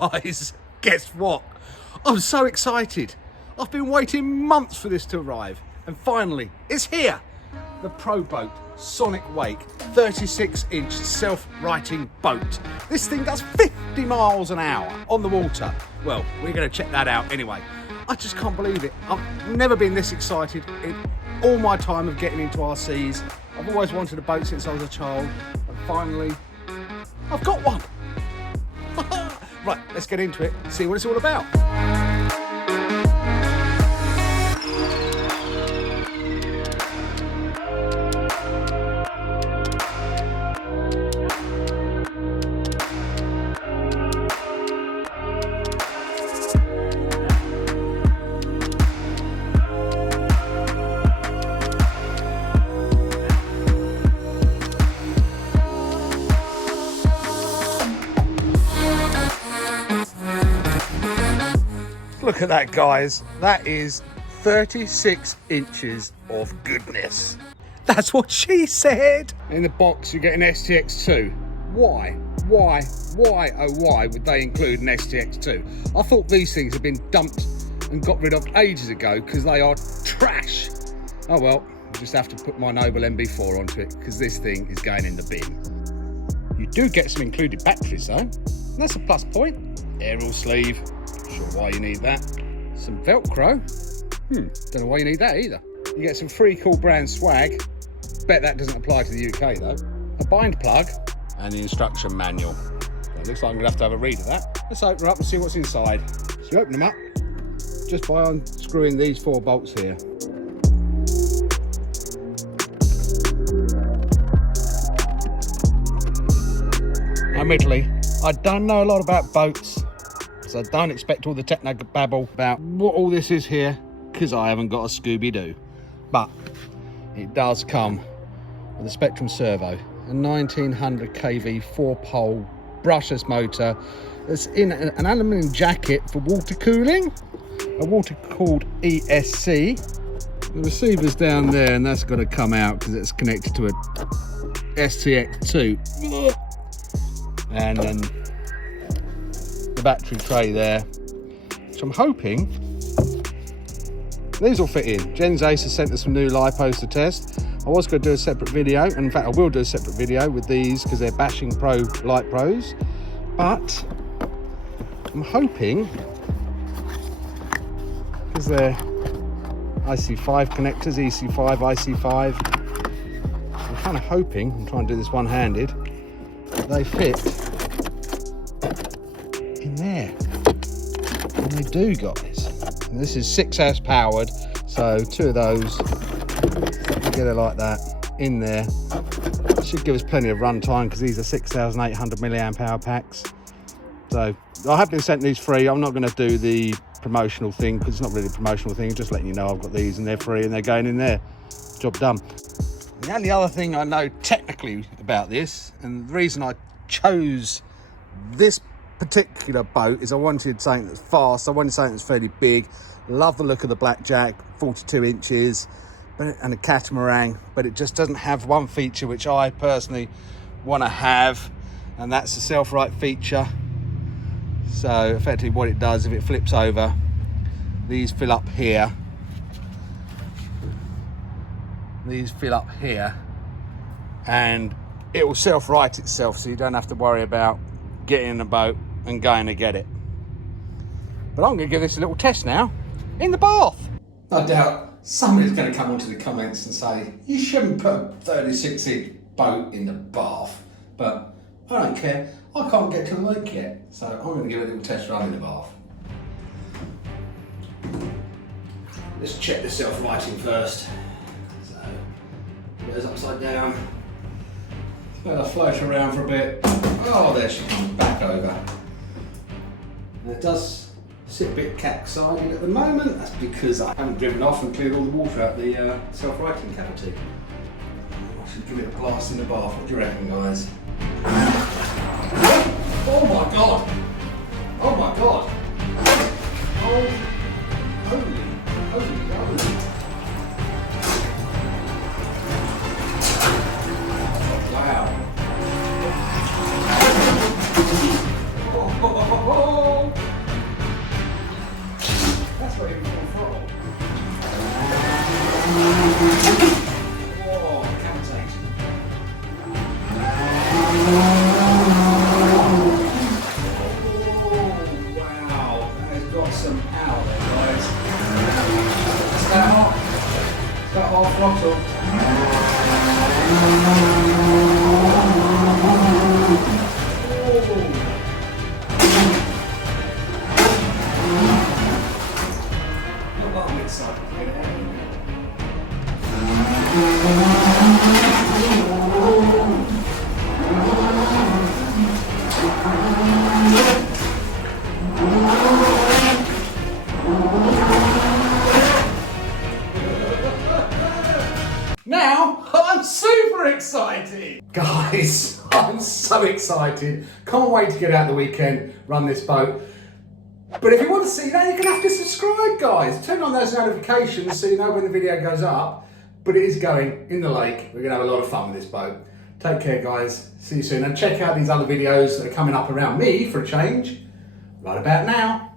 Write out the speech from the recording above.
Guys, guess what? I'm so excited. I've been waiting months for this to arrive, and finally, it's here. The ProBoat Sonic Wake 36-inch self-righting boat. This thing does 50 miles an hour on the water. Well, we're going to check that out anyway. I just can't believe it. I've never been this excited in all my time of getting into RCs. I've always wanted a boat since I was a child, and finally, I've got one. Right, let's get into it, see what it's all about. Look at that, guys. That is 36 inches of goodness. That's what she said. In the box, you get an STX2. Why, oh why would they include an STX2? I thought these things had been dumped and got rid of ages ago because they are trash. Oh well, I just have to put my noble NB4 onto it because this thing is going in the bin. You do get some included batteries though. That's a plus point. Aerial sleeve. Sure why you need that. Some Velcro. Don't know why you need that either. You get some free cool brand swag. Bet that doesn't apply to the UK though. A bind plug and the instruction manual. It looks like I'm gonna have to have a read of that. Let's open her up and see what's inside. So you open them up just by unscrewing these 4 bolts here. Admittedly, I don't know a lot about boats. So I don't expect all the techno babble about what all this is here, because I haven't got a Scooby-Doo. But it does come with a Spectrum servo, a 1900 kV 4-pole brushless motor that's in an aluminium jacket for water cooling, a water-cooled ESC. The receiver's down there, and that's got to come out because it's connected to a STX2. And then battery tray there, which I'm hoping these will fit in. Jen's Ace has sent us some new lipos to test. I was going to do a separate video, and in fact I will do a separate video with these because they're bashing Pro Light Pros, but I'm hoping, because they're IC5 connectors, EC5, IC5, I'm kind of hoping, I'm trying to do this one-handed, that they fit in there, and they do, guys. And this is 6S powered, so 2 of those together like that in there should give us plenty of run time because these are 6,800 milliamp hour packs. So I have been sent these free. I'm not going to do the promotional thing because it's not really a promotional thing, just letting you know I've got these and they're free and they're going in there. Job done. The only other thing I know technically about this, and the reason I chose this particular boat, is I wanted something that's fast. I wanted something that's fairly big. Love the look of the blackjack, 42 inches, and a catamaran, but it just doesn't have one feature which I personally want to have, and that's the self-right feature. So effectively what it does, if it flips over, these fill up here, and it will self-right itself, so you don't have to worry about getting in the boat and going to get it. But I'm going to give this a little test now in the bath. I doubt somebody's going to come onto the comments and say you shouldn't put a 36-inch boat in the bath, but I don't care. I can't get to the lake yet, so I'm going to give it a little test run in the bath. Let's check the self-righting first. So put those upside down. Let her float around for a bit. Oh, there she comes back over. And it does sit a bit cat-sided at the moment. That's because I haven't driven off and cleared all the water out the self-righting cavity. I should give it a blast in the bath. What do you reckon, guys? Oh my god! Oh my god! Oh, holy. Wow. Oh. Now, I'm super excited! Guys, I'm so excited. Can't wait to get out the weekend, run this boat. But if you want to see that, you're going to have to subscribe, guys. Turn on those notifications so you know when the video goes up. But it is going in the lake. We're going to have a lot of fun with this boat. Take care, guys. See you soon. And check out these other videos that are coming up around me for a change right about now.